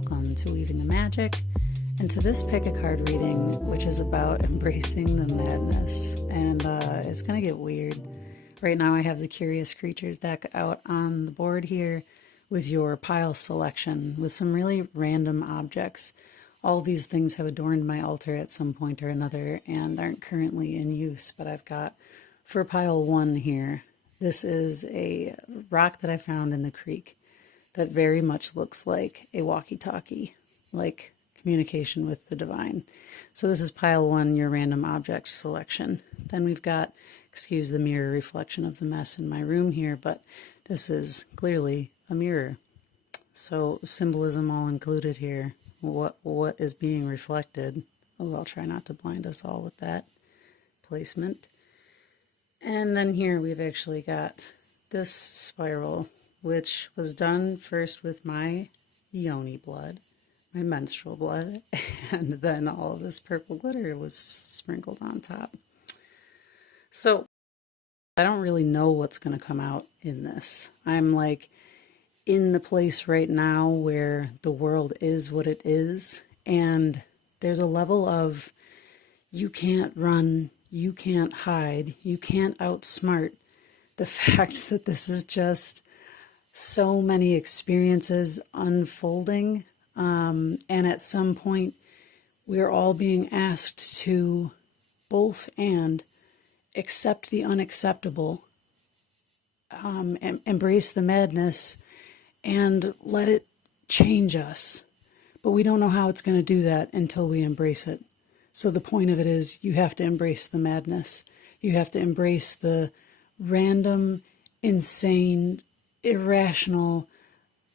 welcome to Weaving the Magic, and to this pick a card reading, which is about embracing the madness. And it's gonna get weird. Right now I have the Curious Creatures deck out on the board here with your pile selection with some really random objects. All these things have adorned my altar at some point or another and aren't currently in use, but I've got for pile 1 here, this is a rock that I found in the creek that very much looks like a walkie-talkie, like communication with the divine. So this is pile 1, your random object selection. Then we've got, excuse the mirror reflection of the mess in my room here, but this is clearly a mirror. So symbolism all included here. What is being reflected? Oh, I'll try not to blind us all with that placement. And then here we've actually got this spiral, which was done first with my yoni blood, my menstrual blood, and then all of this purple glitter was sprinkled on top. So I don't really know what's going to come out in this. I'm like in the place right now where the world is what it is, and there's a level of you can't run, you can't hide, you can't outsmart the fact that this is just so many experiences unfolding, and at some point we're all being asked to both and accept the unacceptable, embrace the madness, and let it change us. But we don't know how it's going to do that until we embrace it. So the point of it is you have to embrace the madness. You have to embrace the random, insane, irrational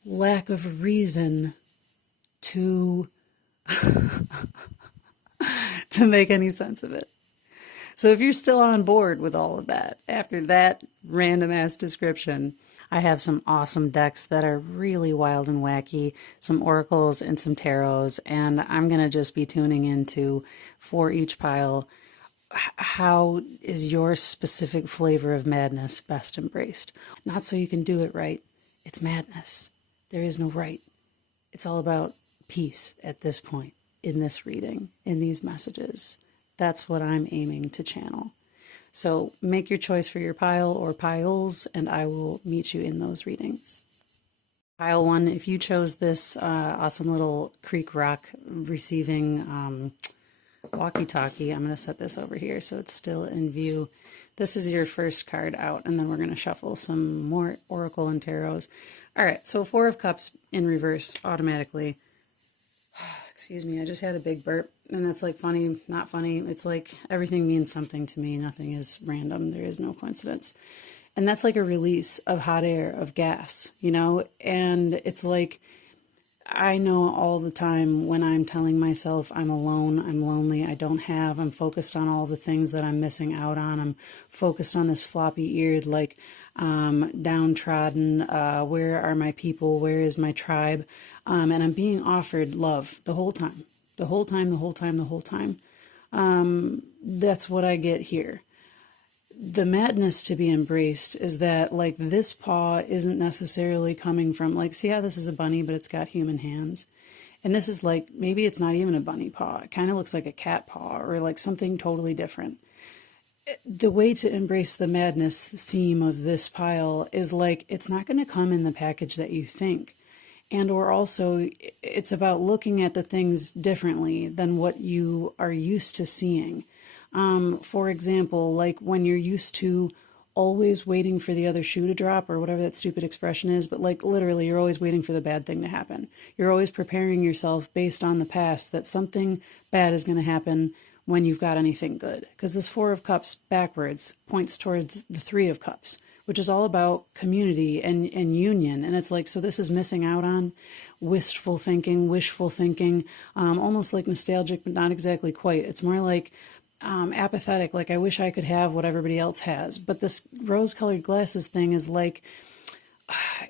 lack of reason to to make any sense of it. So if you're still on board with all of that, after that random ass description, I have some awesome decks that are really wild and wacky, some oracles and some tarots, and I'm going to just be tuning into, for each pile, how is your specific flavor of madness best embraced? Not so you can do it right. It's madness. There is no right. It's all about peace at this point, in this reading, in these messages. That's what I'm aiming to channel. So make your choice for your pile or piles, and I will meet you in those readings. Pile 1, if you chose this awesome little creek rock receiving walkie-talkie, I'm going to set this over here so it's still in view. This is your first card out, and then we're going to shuffle some more oracle and tarots. All right, so 4 of Cups in reverse automatically. Excuse me, I just had a big burp, and that's like funny, not funny. It's like everything means something to me. Nothing is random. There is no coincidence. And that's like a release of hot air, of gas, you know? And it's like, I know all the time when I'm telling myself I'm alone, I'm lonely, I'm focused on all the things that I'm missing out on. I'm focused on this floppy-eared, like, downtrodden, where are my people, where is my tribe? And I'm being offered love the whole time. That's what I get here. The madness to be embraced is that, like, this paw isn't necessarily coming from, like, see how this is a bunny, but it's got human hands? And this is like, maybe it's not even a bunny paw. It kind of looks like a cat paw or like something totally different. The way to embrace the madness theme of this pile is like, it's not going to come in the package that you think. And or also, it's about looking at the things differently than what you are used to seeing. For example, like when you're used to always waiting for the other shoe to drop or whatever that stupid expression is, but like literally you're always waiting for the bad thing to happen. You're always preparing yourself based on the past that something bad is going to happen when you've got anything good. Because this 4 of Cups backwards points towards the 3 of Cups, which is all about community and union. And it's like, so this is missing out on wishful thinking, almost like nostalgic, but not exactly quite. It's more like apathetic, like I wish I could have what everybody else has. But this rose-colored glasses thing is like,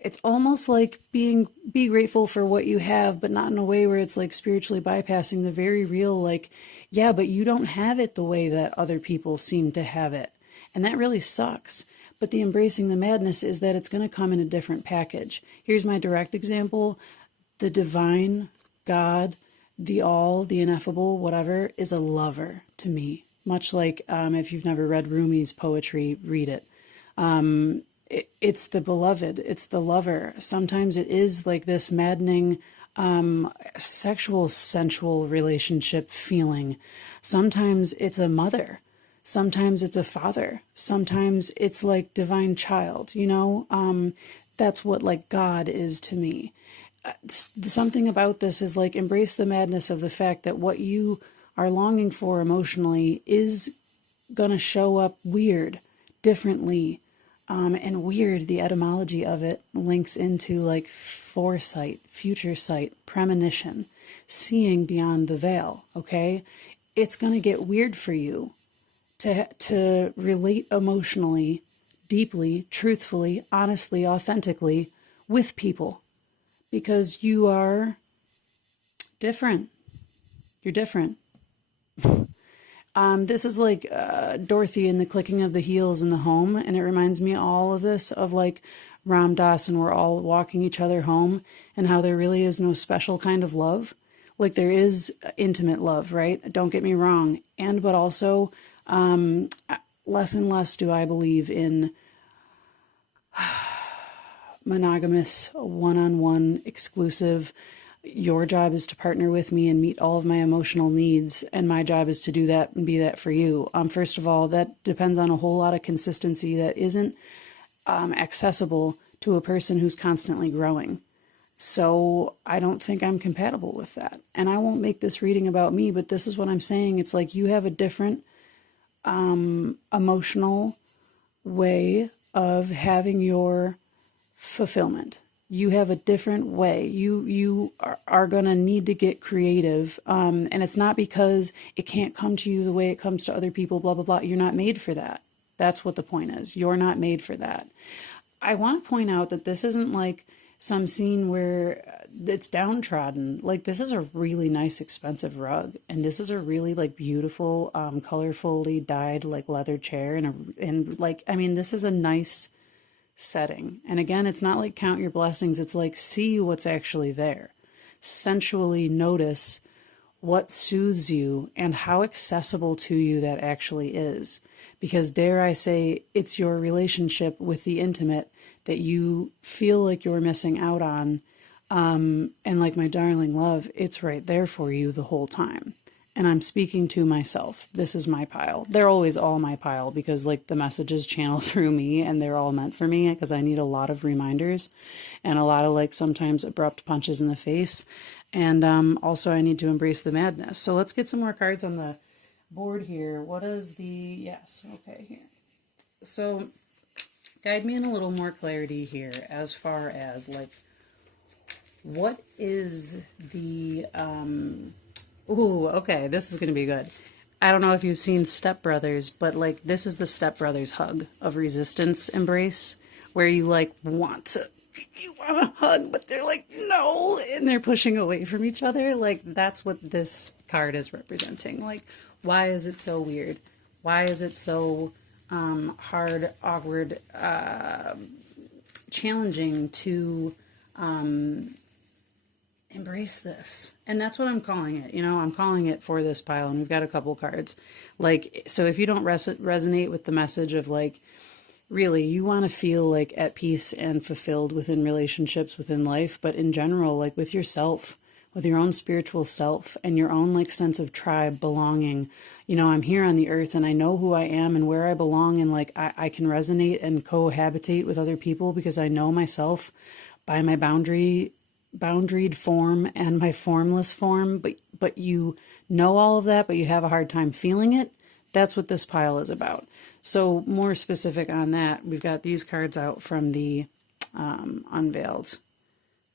it's almost like be grateful for what you have, but not in a way where it's like spiritually bypassing the very real, like, yeah, but you don't have it the way that other people seem to have it. And that really sucks. But the embracing the madness is that it's going to come in a different package. Here's my direct example. The divine God, the all, the ineffable, whatever, is a lover to me. Much like if you've never read Rumi's poetry, read it. It's the beloved, it's the lover. Sometimes it is like this maddening sexual, sensual relationship feeling. Sometimes it's a mother. Sometimes it's a father. Sometimes it's like divine child, you know? That's what like God is to me. Something about this is like embrace the madness of the fact that what you are longing for emotionally is going to show up weird, differently. And weird, the etymology of it links into like foresight, future sight, premonition, seeing beyond the veil, okay? It's going to get weird for you to relate emotionally, deeply, truthfully, honestly, authentically with people because you are different. You're different. This is like Dorothy and the clicking of the heels in the home, and it reminds me all of this of like Ram Dass and we're all walking each other home, and how there really is no special kind of love. Like there is intimate love, right? Don't get me wrong, but also less and less do I believe in monogamous, one-on-one, exclusive. Your job is to partner with me and meet all of my emotional needs, and my job is to do that and be that for you. First of all, that depends on a whole lot of consistency that isn't accessible to a person who's constantly growing. So I don't think I'm compatible with that. And I won't make this reading about me, but this is what I'm saying. It's like you have a different emotional way of having your fulfillment. You have a different way. You are going to need to get creative. And it's not because it can't come to you the way it comes to other people, blah, blah, blah. You're not made for that. That's what the point is. You're not made for that. I want to point out that this isn't like some scene where it's downtrodden. Like this is a really nice, expensive rug. And this is a really like beautiful, colorfully dyed like leather chair. And like, I mean, this is a nice setting. And again, it's not like count your blessings. It's like see what's actually there. Sensually notice what soothes you and how accessible to you that actually is. Because dare I say, it's your relationship with the intimate that you feel like you're missing out on. And like my darling love, it's right there for you the whole time. And I'm speaking to myself. This is my pile. They're always all my pile because like the messages channel through me and they're all meant for me because I need a lot of reminders and a lot of like sometimes abrupt punches in the face. And also I need to embrace the madness. So let's get some more cards on the board here. What is the, yes, okay, here. So guide me in a little more clarity here as far as like, what is the, ooh, okay, this is going to be good. I don't know if you've seen Step Brothers, but like this is the Step Brothers hug of resistance embrace, where you like you want to hug, but they're like, no, and they're pushing away from each other. Like that's what this card is representing. Like, why is it so weird? Why is it so hard, awkward, challenging to embrace this? And that's what I'm calling it. You know, I'm calling it for this pile, and we've got a couple cards. Like, so if you don't resonate with the message of like, really, you want to feel like at peace and fulfilled within relationships, within life, but in general, like with yourself, with your own spiritual self and your own like sense of tribe belonging. You know, I'm here on the earth and I know who I am and where I belong, and like I can resonate and cohabitate with other people because I know myself by my boundaried form and my formless form, but you know all of that, but you have a hard time feeling it. That's what this pile is about. So more specific on that, we've got these cards out from the Unveiled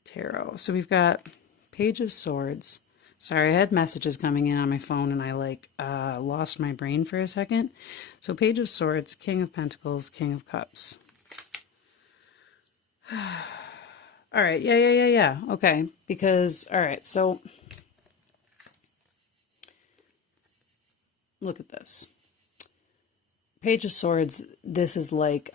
Tarot. So we've got Page of Swords. Sorry, I had messages coming in on my phone and I like lost my brain for a second. So Page of Swords, King of Pentacles, King of Cups. All right, yeah. Okay, because, all right, so look at this. Page of Swords, this is like,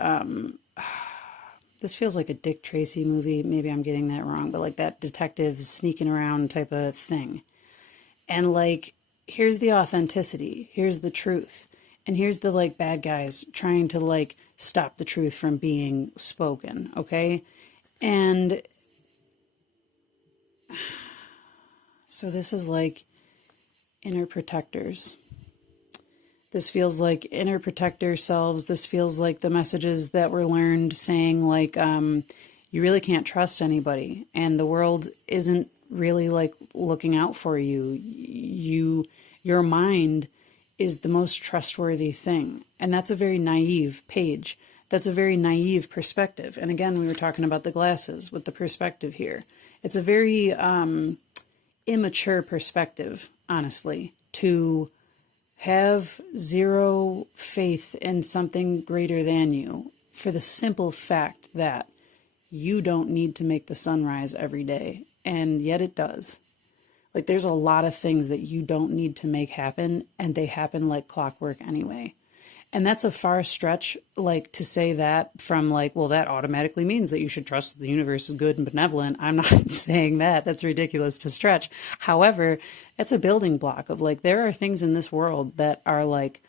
this This feels like a Dick Tracy movie. Maybe I'm getting that wrong, but like that detective sneaking around type of thing. And like, here's the authenticity, here's the truth, and here's the like bad guys trying to like stop the truth from being spoken, okay? And so this is like inner protectors. This feels like inner protector selves. This feels like the messages that were learned saying like, you really can't trust anybody, and the world isn't really like looking out for you. Your mind is the most trustworthy thing. And that's a very naive page. That's a very naive perspective. And again, we were talking about the glasses with the perspective here. It's a very immature perspective, honestly, to have zero faith in something greater than you for the simple fact that you don't need to make the sun rise every day, and yet it does. Like, there's a lot of things that you don't need to make happen, and they happen like clockwork anyway. And that's a far stretch, like, to say that from, like, well, that automatically means that you should trust that the universe is good and benevolent. I'm not saying that. That's ridiculous to stretch. However, it's a building block of, like, there are things in this world that are, like,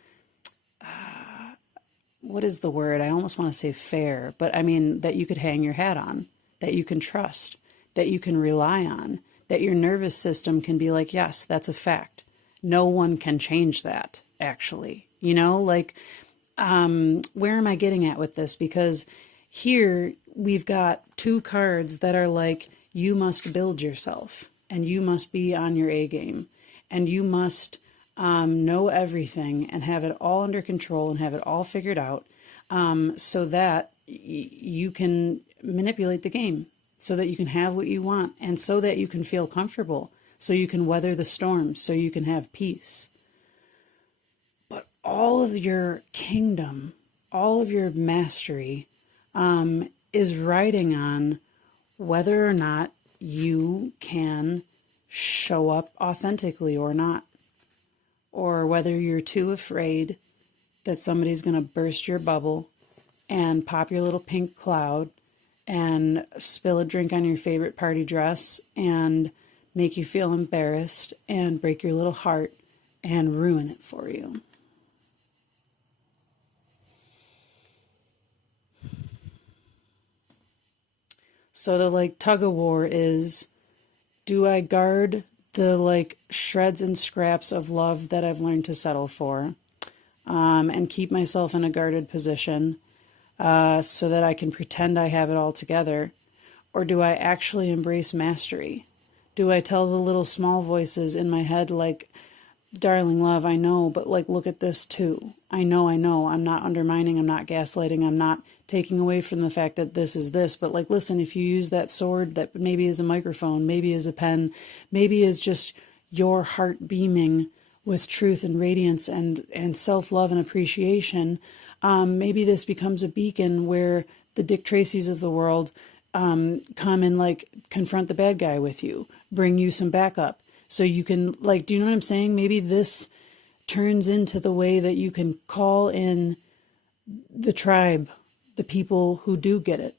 what is the word? I almost want to say fair, but I mean that you could hang your hat on, that you can trust, that you can rely on, that your nervous system can be like, yes, that's a fact. No one can change that, actually. You know, like, where am I getting at with this? Because here we've got two cards that are like, you must build yourself, and you must be on your A game, and you must know everything and have it all under control and have it all figured out, so that you can manipulate the game, so that you can have what you want, and so that you can feel comfortable, so you can weather the storms, so you can have peace. But all of your kingdom, all of your mastery is riding on whether or not you can show up authentically or not, or whether you're too afraid that somebody's going to burst your bubble and pop your little pink cloud and spill a drink on your favorite party dress and make you feel embarrassed and break your little heart and ruin it for you. So the like tug of war is, do I guard the like shreds and scraps of love that I've learned to settle for, and keep myself in a guarded position so that I can pretend I have it all together? Or do I actually embrace mastery? Do I tell the little small voices in my head like, darling love, I know, but like, look at this too. I know. I'm not undermining. I'm not gaslighting. I'm not taking away from the fact that this is this. But like, listen, if you use that sword that maybe is a microphone, maybe is a pen, maybe is just your heart beaming with truth and radiance and self-love and appreciation, maybe this becomes a beacon where the Dick Tracys of the world come and like confront the bad guy with you, bring you some backup. So you can, like, do you know what I'm saying? Maybe this turns into the way that you can call in the tribe, the people who do get it,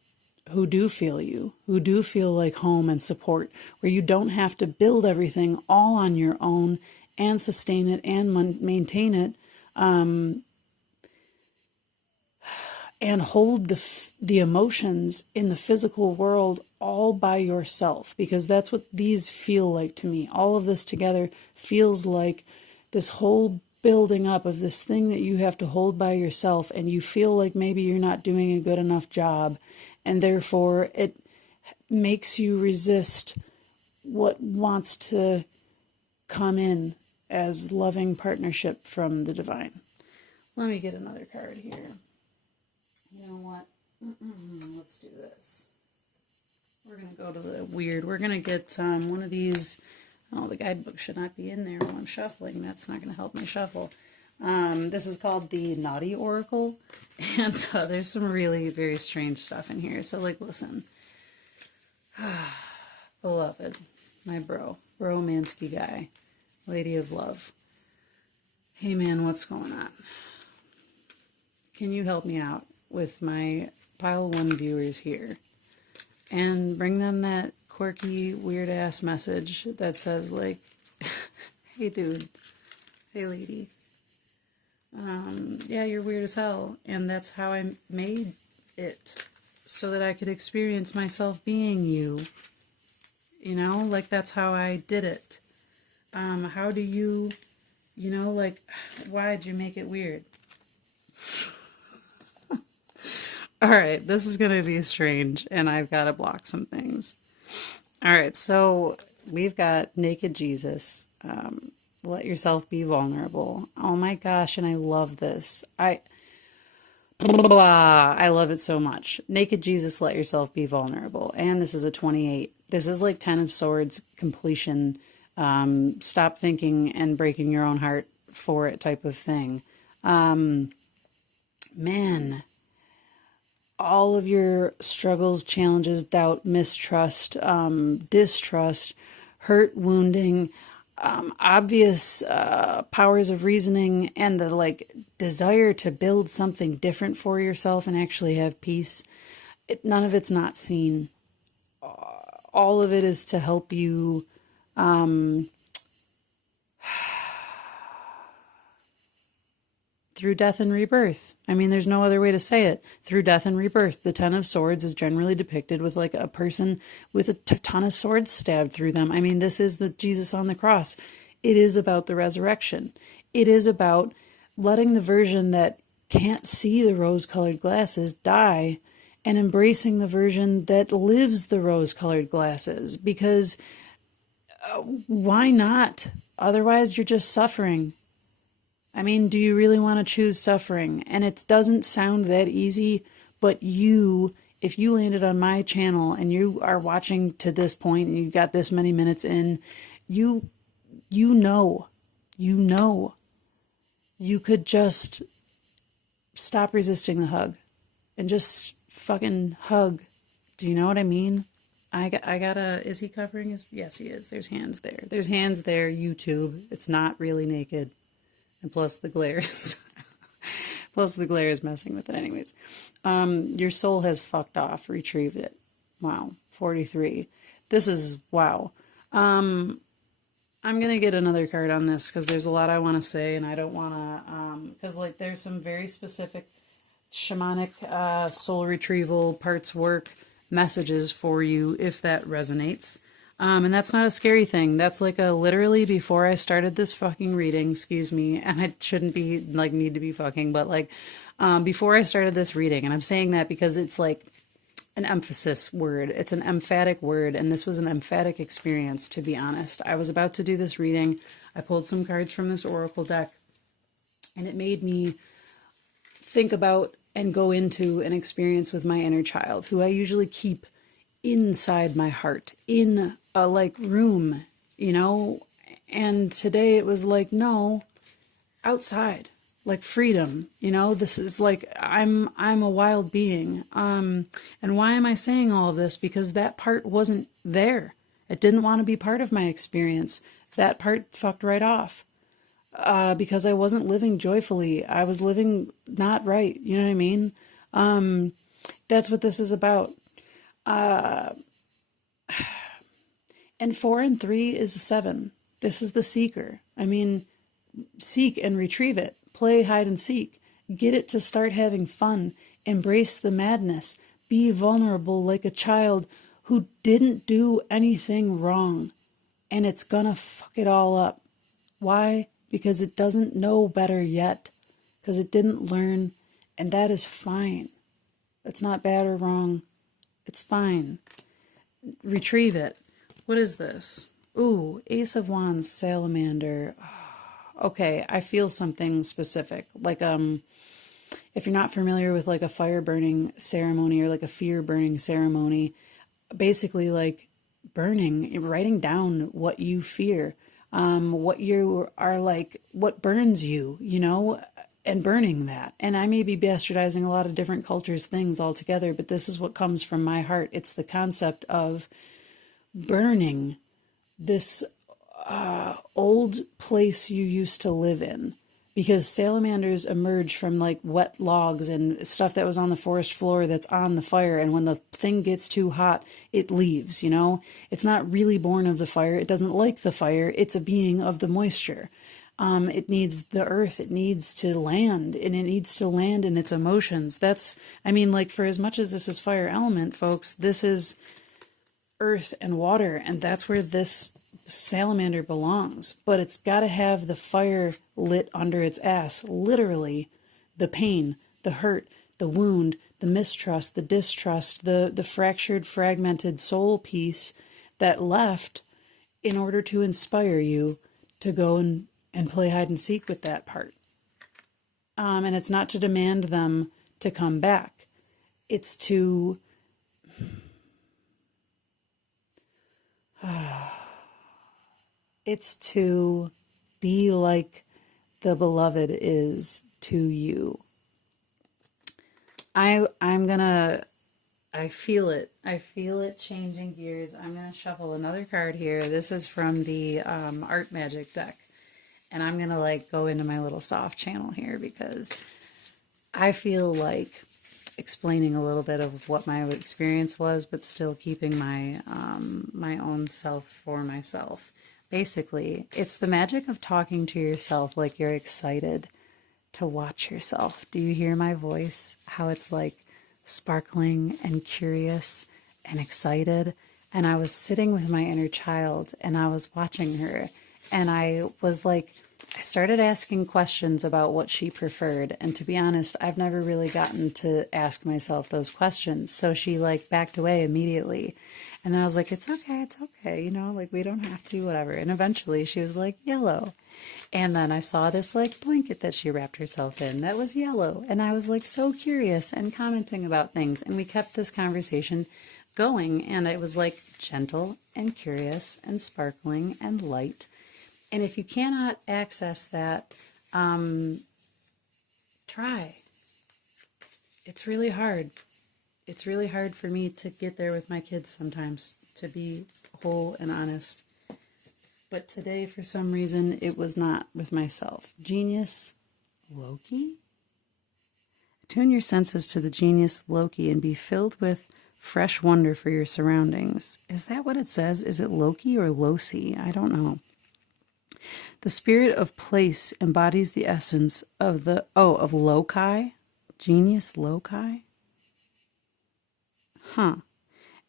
who do feel you, who do feel like home and support, where you don't have to build everything all on your own and sustain it and maintain it, and hold the emotions in the physical world all by yourself, because that's what these feel like to me. All of this together feels like this whole building up of this thing that you have to hold by yourself, and you feel like maybe you're not doing a good enough job, and therefore it makes you resist what wants to come in as loving partnership from the divine. Let me get another card here. You know what? Let's do this. We're going to go to the weird. We're going to get one of these. Oh, the guidebook should not be in there while I'm shuffling. That's not going to help me shuffle. This is called the Naughty Oracle. And there's some really very strange stuff in here. So, like, listen. Beloved, my bromansky guy, lady of love. Hey, man, what's going on? Can you help me out with my pile one viewers here and bring them that quirky, weird ass message that says, like, hey dude, hey lady, yeah, you're weird as hell. And that's how I made it, so that I could experience myself being you. You know, like, that's how I did it. How do you, you know, like, why'd you make it weird? All right, this is going to be strange, and I've got to block some things. All right, so we've got Naked Jesus. Let yourself be vulnerable. Oh my gosh, and I love this. I love it so much. Naked Jesus, let yourself be vulnerable. And this is a 28. This is like 10 of Swords completion. Stop thinking and breaking your own heart for it type of thing. Man, all of your struggles, challenges, doubt, mistrust, distrust, hurt, wounding, obvious powers of reasoning, and the like desire to build something different for yourself and actually have peace. None of it's not seen. All of it is to help you through death and rebirth. I mean, there's no other way to say it. Through death and rebirth. The 10 of Swords is generally depicted with like a person with a ton of swords stabbed through them. I mean, this is the Jesus on the cross. It is about the resurrection. It is about letting the version that can't see the rose-colored glasses die and embracing the version that lives the rose-colored glasses. Because why not? Otherwise, you're just suffering. I mean, do you really want to choose suffering? And it doesn't sound that easy, but if you landed on my channel and you are watching to this point and you got this many minutes in, you know, you could just stop resisting the hug and just fucking hug. Do you know what I mean? Is he covering his, yes, he is. There's hands there. There's hands there, YouTube. It's not really naked. And plus the glare is messing with it anyways. Your soul has fucked off, retrieved it. Wow. 43. This is wow. I'm going to get another card on this because there's a lot I want to say, and I don't want to, because like there's some very specific shamanic soul retrieval parts work messages for you if that resonates. And that's not a scary thing. That's like a literally before I started this fucking reading, excuse me, and I shouldn't be like need to be fucking, but like before I started this reading, and I'm saying that because it's like an emphasis word. It's an emphatic word, and this was an emphatic experience, to be honest. I was about to do this reading. I pulled some cards from this oracle deck, and it made me think about and go into an experience with my inner child, who I usually keep inside my heart, in a like room, you know, and today it was like, no, outside, like freedom, you know, this is like, I'm a wild being. And why am I saying all of this? Because that part wasn't there. It didn't want to be part of my experience. That part fucked right off. Because I wasn't living joyfully. I was living not right. You know what I mean? That's what this is about. And 4 and 3 is a 7. This is the seeker. I mean, seek and retrieve it. Play hide and seek. Get it to start having fun. Embrace the madness. Be vulnerable like a child who didn't do anything wrong. And it's gonna fuck it all up. Why? Because it doesn't know better yet. Because it didn't learn. And that is fine. It's not bad or wrong. It's fine. Retrieve it. What is this? Ooh, Ace of Wands, Salamander. Okay, I feel something specific. Like, if you're not familiar with like a fire burning ceremony or like a fear burning ceremony, basically like burning, writing down what you fear, what you are like, what burns you, you know, and burning that. And I may be bastardizing a lot of different cultures' things altogether, but this is what comes from my heart. It's the concept of burning this old place you used to live in, because salamanders emerge from like wet logs and stuff that was on the forest floor that's on the fire. And when the thing gets too hot, it leaves, you know? It's not really born of the fire. It doesn't like the fire. It's a being of the moisture. It needs the earth. It needs to land, and it needs to land in its emotions. That's, I mean, like, for as much as this is fire element, folks, this is earth and water, and that's where this salamander belongs. But it's got to have the fire lit under its ass, literally. The pain, the hurt, the wound, the mistrust, the distrust, the fractured, fragmented soul piece that left in order to inspire you to go and play hide and seek with that part. And it's not to demand them to come back. It's to it's to be like the beloved is to you. I feel it. I feel it changing gears. I'm gonna shuffle another card here. This is from the Art Magic deck. And I'm going to like go into my little soft channel here because I feel like explaining a little bit of what my experience was, but still keeping my my own self for myself. Basically, it's the magic of talking to yourself like you're excited to watch yourself. Do you hear my voice? How it's like sparkling and curious and excited. And I was sitting with my inner child and I was watching her. And I was like, I started asking questions about what she preferred. And to be honest, I've never really gotten to ask myself those questions. So she like backed away immediately. And then I was like, it's okay. You know, like we don't have to, whatever. And eventually she was like, yellow. And then I saw this like blanket that she wrapped herself in that was yellow. And I was like so curious and commenting about things. And we kept this conversation going. And it was like gentle and curious and sparkling and light. And if you cannot access that, try. It's really hard. It's really hard for me to get there with my kids sometimes, to be whole and honest. But today, for some reason, it was not with myself. Genius Loki? Tune your senses to the genius Loki and be filled with fresh wonder for your surroundings. Is that what it says? Is it Loki or Losi? I don't know. The spirit of place embodies the essence of of loci? Genius loci?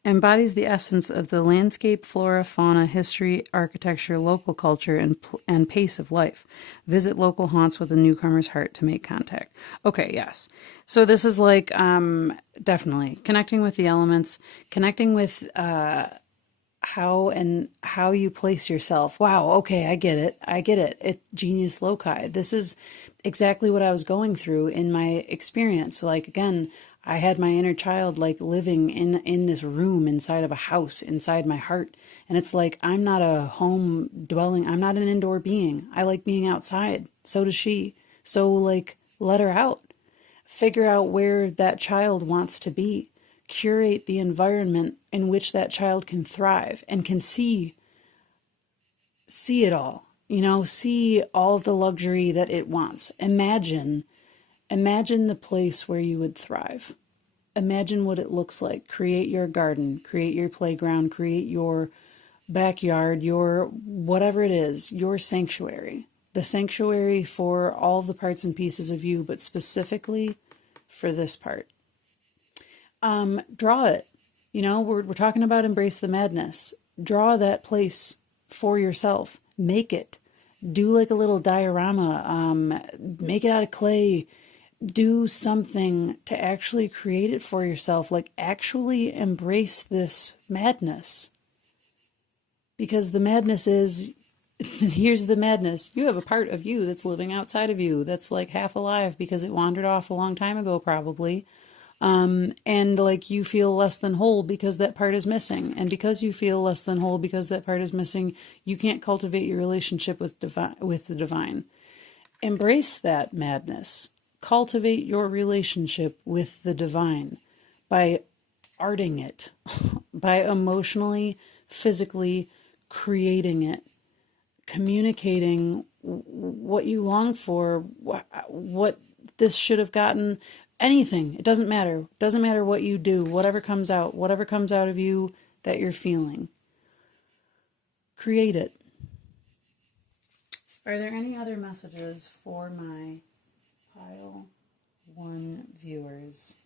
Embodies the essence of the landscape, flora, fauna, history, architecture, local culture, and pace of life. Visit local haunts with a newcomer's heart to make contact. Okay, yes. So this is like, definitely connecting with the elements, connecting with, how you place yourself. Wow, okay, I get it. It's genius loci. This is exactly what I was going through in my experience. So like, again, I had my inner child like living in this room inside of a house, inside my heart. And it's like, I'm not a home dwelling. I'm not an indoor being. I like being outside. So does she. So like, let her out. Figure out where that child wants to be. Curate the environment in which that child can thrive and can see it all, you know, see all the luxury that it wants. Imagine the place where you would thrive. Imagine what it looks like. Create your garden, create your playground, create your backyard, your whatever it is, your sanctuary. The sanctuary for all the parts and pieces of you, but specifically for this part. Draw it. You know, we're talking about embrace the madness. Draw that place for yourself. Make it. Do like a little diorama. Make it out of clay. Do something to actually create it for yourself. Like actually embrace this madness. Because the madness is, here's the madness. You have a part of you that's living outside of you. That's like half alive because it wandered off a long time ago probably. And like you feel less than whole because that part is missing. And because you feel less than whole because that part is missing, you can't cultivate your relationship with the divine. Embrace that madness. Cultivate your relationship with the divine by arting it, by emotionally, physically creating it, communicating what you long for, what this should have gotten, anything. It doesn't matter. It doesn't matter what you do, whatever comes out of you that you're feeling. Create it. Are there any other messages for my pile 1 viewers?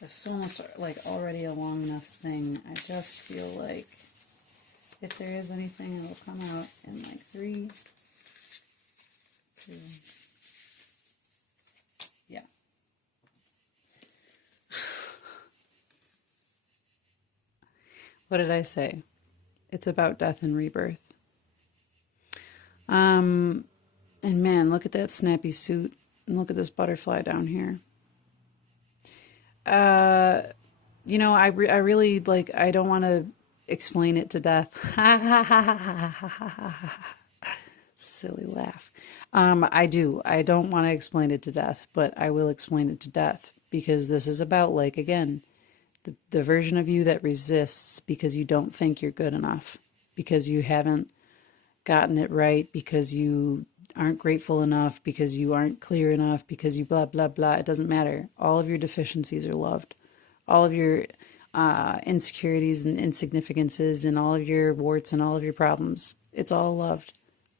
This is almost like already a long enough thing. I just feel like if there is anything, it'll come out in like 3, 2, yeah. What did I say? It's about death and rebirth. And man, look at that snappy suit. And look at this butterfly down here. You know, I really, like, I don't want to explain it to death. Silly laugh. I do. I don't want to explain it to death, but I will explain it to death, because this is about, like, again, the version of you that resists because you don't think you're good enough, because you haven't gotten it right, because you aren't grateful enough, because you aren't clear enough, because you blah, blah, blah. It doesn't matter. All of your deficiencies are loved. All of your insecurities and insignificances and all of your warts and all of your problems, it's all loved.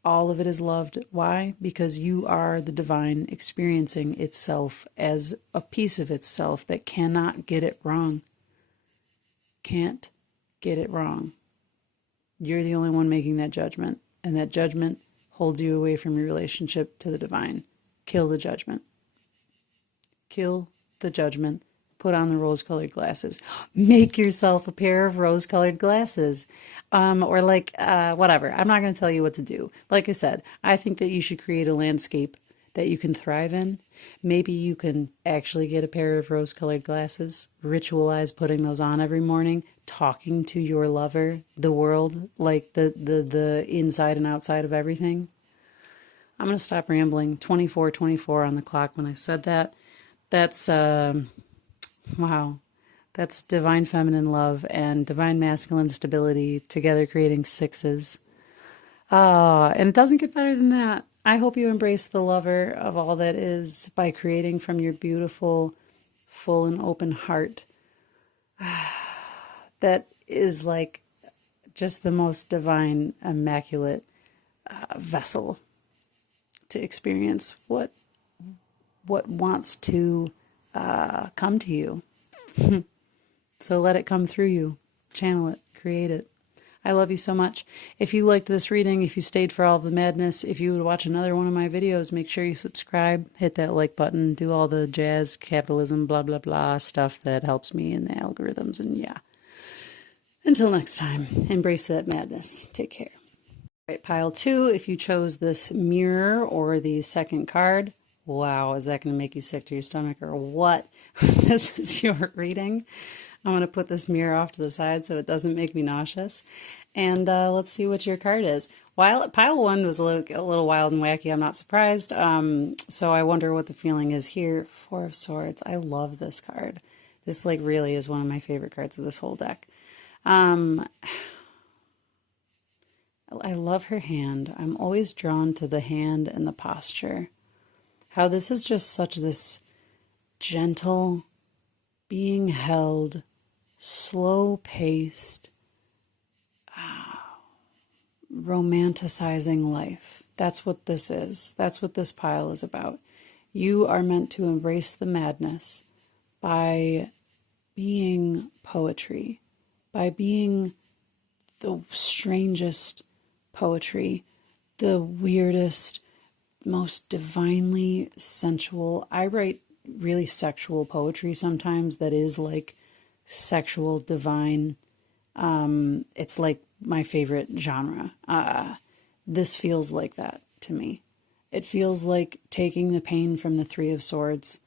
All of it is loved. Why? Because you are the divine experiencing itself as a piece of itself that cannot get it wrong. Can't get it wrong. You're the only one making that judgment, and that judgment holds you away from your relationship to the divine. Kill the judgment. Kill the judgment. Put on the rose-colored glasses. Make yourself a pair of rose-colored glasses. Or like, whatever. I'm not going to tell you what to do. Like I said, I think that you should create a landscape that you can thrive in. Maybe you can actually get a pair of rose-colored glasses, ritualize putting those on every morning, talking to your lover, the world, like the inside and outside of everything. I'm going to stop rambling. 24:24 on the clock when I said that. That's, wow. That's divine feminine love and divine masculine stability together creating 6s. And it doesn't get better than that. I hope you embrace the lover of all that is by creating from your beautiful, full and open heart. That is like just the most divine, immaculate vessel to experience what wants to come to you. So let it come through you. Channel it. Create it. I love you so much. If you liked this reading, if you stayed for all of the madness, if you would watch another one of my videos, make sure you subscribe, hit that like button, do all the jazz, capitalism, blah, blah, blah stuff that helps me in the algorithms. And yeah. Until next time, embrace that madness. Take care. All right, pile 2, if you chose this mirror or the second card, wow, is that going to make you sick to your stomach or what? This is your reading. I'm going to put this mirror off to the side so it doesn't make me nauseous. And let's see what your card is. While pile 1 was a little wild and wacky, I'm not surprised. So I wonder what the feeling is here. 4 of Swords. I love this card. This like really is one of my favorite cards of this whole deck. I love her hand. I'm always drawn to the hand and the posture. How this is just such this gentle, being held, slow-paced, romanticizing life. That's what this is. That's what this pile is about. You are meant to embrace the madness by being poetry, by being the strangest poetry, the weirdest, most divinely sensual. I write really sexual poetry sometimes that is like sexual, divine. It's like my favorite genre. This feels like that to me. It feels like taking the pain from the 3 of Swords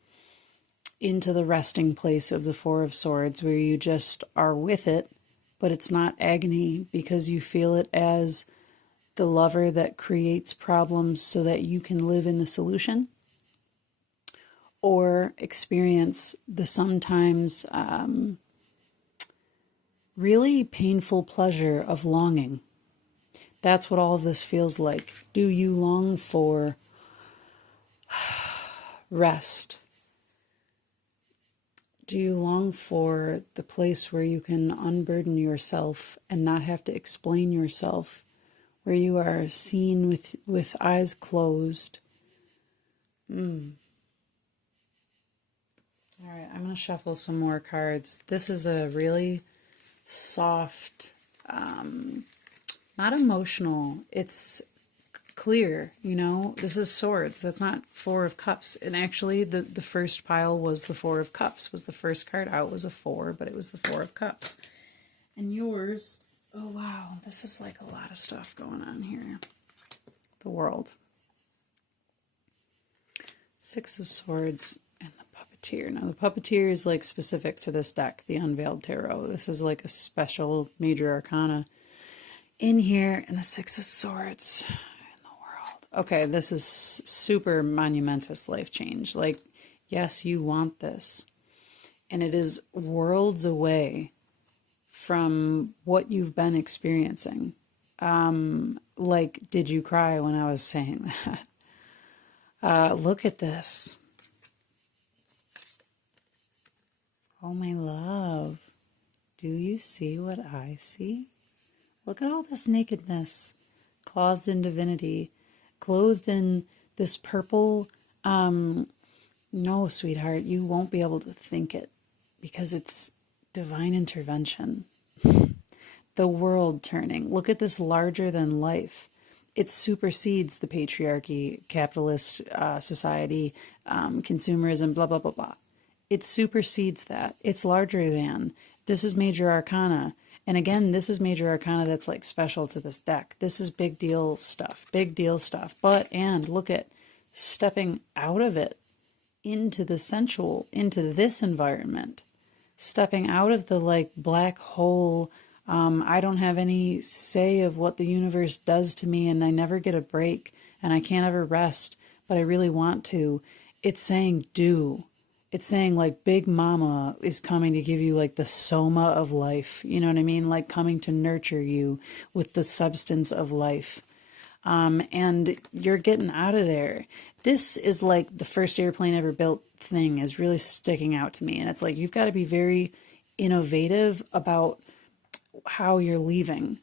into the resting place of the 4 of Swords, where you just are with it, but it's not agony because you feel it as the lover that creates problems so that you can live in the solution, or experience the sometimes really painful pleasure of longing. That's what all of this feels like. Do you long for rest? Do you long for the place where you can unburden yourself and not have to explain yourself, where you are seen with eyes closed? All right, I'm going to shuffle some more cards. This is a really soft, not emotional, it's clear, you know. This is swords. That's not Four of Cups. And actually the first pile was the Four of Cups, was the first card out, was a 4, but it was the Four of Cups. And yours, oh wow, this is like a lot of stuff going on here. The World. Six of Swords and the Puppeteer. Now the Puppeteer is like specific to this deck, the Unveiled Tarot. This is like a special major arcana in here, and the Six of Swords. Okay, this is super monumentous life change. Like, yes, you want this. And it is worlds away from what you've been experiencing. Like, did you cry when I was saying that? Look at this. Oh, my love. Do you see what I see? Look at all this nakedness, clothed in divinity. Clothed in this purple, no, sweetheart, you won't be able to think it because it's divine intervention. The world turning. Look at this larger than life. It supersedes the patriarchy, capitalist society, consumerism, blah, blah, blah, blah. It supersedes that. It's larger than. This is major arcana. And again, this is major arcana that's like special to this deck. This is big deal stuff, big deal stuff. And look at stepping out of it into the sensual, into this environment, stepping out of the like black hole. I don't have any say of what the universe does to me, and I never get a break, and I can't ever rest, but I really want to. It's saying do. It's saying like Big Mama is coming to give you like the soma of life. You know what I mean? Like coming to nurture you with the substance of life. And you're getting out of there. This is like the first airplane ever built thing is really sticking out to me. And it's like, you've got to be very innovative about how you're leaving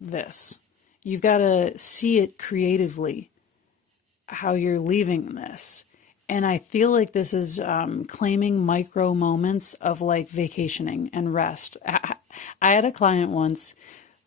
this. You've got to see it creatively, how you're leaving this. And I feel like this is claiming micro moments of like vacationing and rest. I had a client once,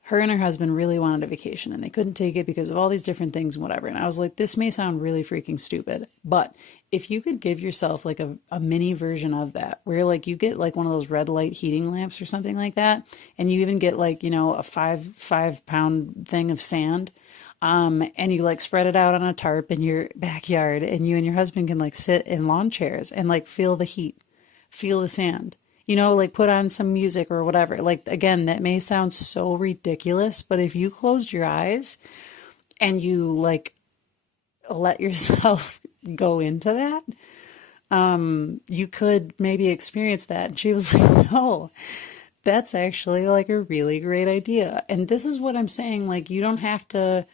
her and her husband really wanted a vacation and they couldn't take it because of all these different things and whatever. And I was like, this may sound really freaking stupid, but if you could give yourself like a mini version of that, where like you get like one of those red light heating lamps or something like that, and you even get like, you know, a five pound thing of sand, and you like spread it out on a tarp in your backyard, and you and your husband can like sit in lawn chairs and like feel the heat, feel the sand, you know, like put on some music or whatever. Like, again, that may sound so ridiculous, but if you closed your eyes and you like let yourself go into that, you could maybe experience that. And she was like, no, that's actually like a really great idea. And this is what I'm saying. Like, you don't have to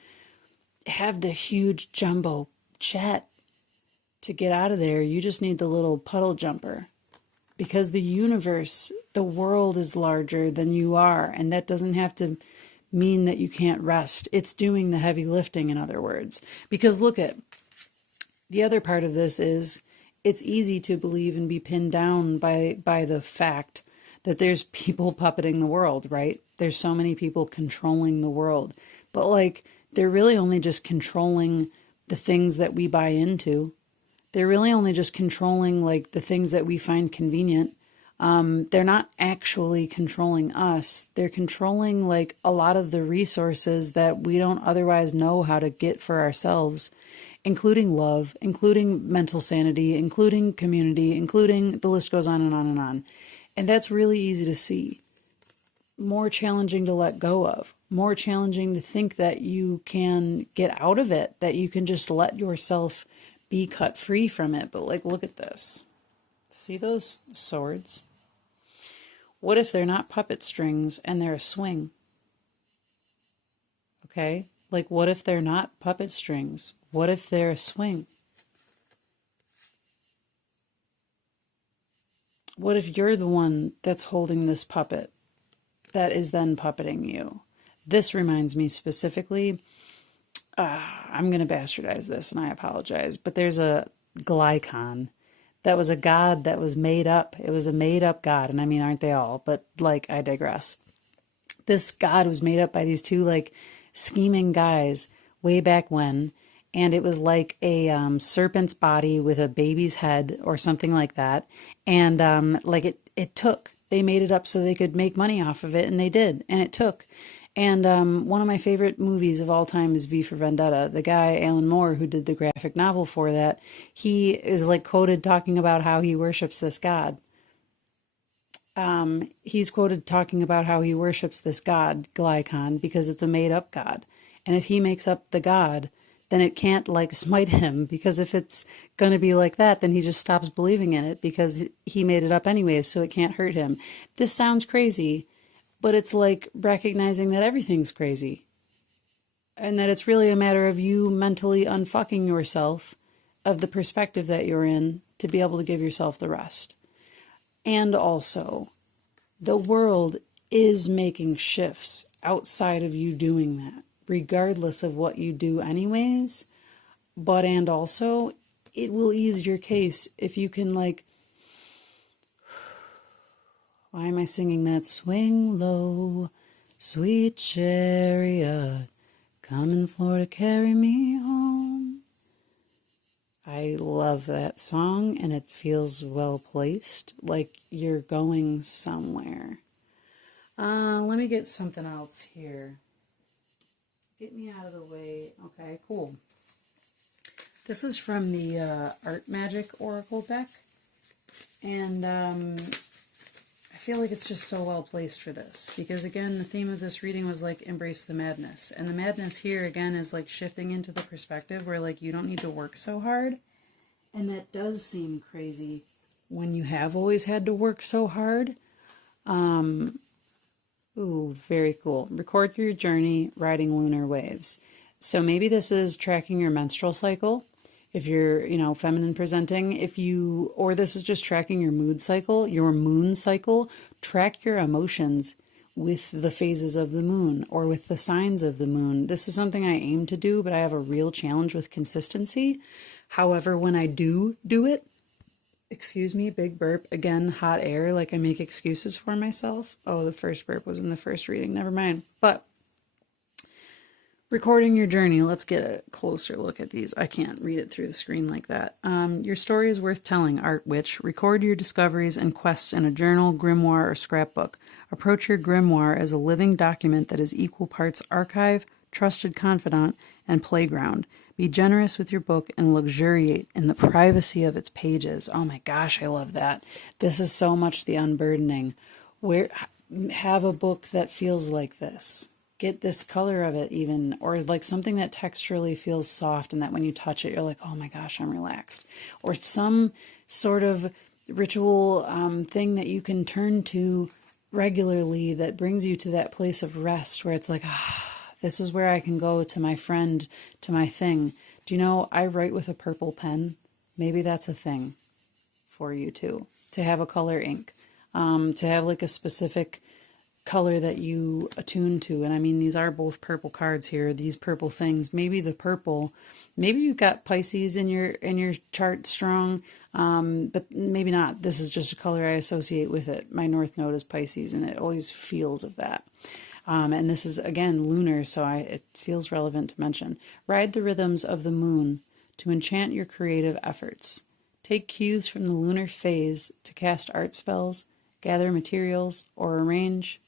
have the huge jumbo jet to get out of there. You just need the little puddle jumper, because the universe, the world is larger than you are. And that doesn't have to mean that you can't rest. It's doing the heavy lifting, in other words. Because look at the other part of this is it's easy to believe and be pinned down by the fact that there's people puppeting the world, right? There's so many people controlling the world. But like, they're really only just controlling the things that we buy into. They're really only just controlling like the things that we find convenient. They're not actually controlling us. They're controlling like a lot of the resources that we don't otherwise know how to get for ourselves, including love, including mental sanity, including community, including the list goes on and on and on. And that's really easy to see. More challenging to let go of, more challenging to think that you can get out of it, that you can just let yourself be cut free from it. But like, look at this. See those swords? What if they're not puppet strings and they're a swing? Okay? Like, what if they're not puppet strings? What if they're a swing? What if you're the one that's holding this puppet that is then puppeting you? This reminds me specifically, I'm going to bastardize this and I apologize, but there's a glycon that was a god that was made up. It was a made up god. And I mean, aren't they all? But like, I digress. This god was made up by these two like scheming guys way back when. And it was like a serpent's body with a baby's head or something like that. And like it took. They made it up so they could make money off of it, and they did. And it took. And one of my favorite movies of all time is V for Vendetta. The guy, Alan Moore, who did the graphic novel for that, he is like quoted talking about how he worships this god. He's quoted talking about how he worships this god, Glycon, because it's a made-up god. And if he makes up the god, then it can't like smite him, because if it's going to be like that, then he just stops believing in it because he made it up anyways, so it can't hurt him. This sounds crazy, but it's like recognizing that everything's crazy and that it's really a matter of you mentally unfucking yourself of the perspective that you're in to be able to give yourself the rest. And also, the world is making shifts outside of you doing that, regardless of what you do anyways. But, and also, it will ease your case if you can like, why am I singing that? Swing low, sweet chariot, coming for to carry me home. I love that song, and it feels well placed, like you're going somewhere. Let me get something else here. Get me out of the way. Okay, cool. This is from the Art Magic Oracle deck, and I feel like it's just so well placed for this, because again, the theme of this reading was like embrace the madness, and the madness here again is like shifting into the perspective where like you don't need to work so hard, and that does seem crazy when you have always had to work so hard. Ooh, very cool. Record your journey riding lunar waves. So maybe this is tracking your menstrual cycle. If you're, feminine presenting, or this is just tracking your mood cycle, your moon cycle, track your emotions with the phases of the moon or with the signs of the moon. This is something I aim to do, but I have a real challenge with consistency. However, when I do it, excuse me, big burp, again, hot air, like I make excuses for myself. Oh, the first burp was in the first reading, never mind. But recording your journey. Let's get a closer look at these. I can't read it through the screen like that. Your story is worth telling, Art Witch. Record your discoveries and quests in a journal, grimoire, or scrapbook. Approach your grimoire as a living document that is equal parts archive, trusted confidant, and playground. Be generous with your book and luxuriate in the privacy of its pages. Oh my gosh, I love that. This is so much the unburdening. Have a book that feels like this. Get this color of it even, or like something that texturally feels soft and that when you touch it, you're like, oh my gosh, I'm relaxed. Or some sort of ritual thing that you can turn to regularly that brings you to that place of rest where it's like, this is where I can go to my friend, to my thing. Do you know, I write with a purple pen. Maybe that's a thing for you too, to have a color ink, to have like a specific color that you attune to. And I mean, these are both purple cards here, these purple things. Maybe the purple, maybe you've got Pisces in your chart strong, but maybe not. This is just a color I associate with it. My north node is Pisces, and it always feels of that. And this is again lunar, so it feels relevant to mention. Ride the rhythms of the moon to enchant your creative efforts. Take cues from the lunar phase to cast art spells, gather materials, or arrange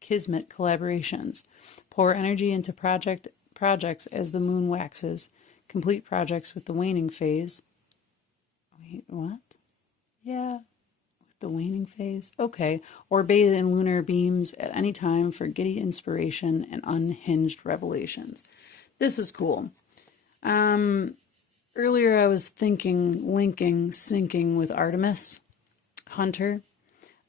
kismet collaborations. Pour energy into projects as the moon waxes. Complete projects with the waning phase. Wait, what? Yeah, with the waning phase. Okay. Or bathe in lunar beams at any time for giddy inspiration and unhinged revelations. This is cool. Earlier I was thinking, syncing with Artemis, Hunter.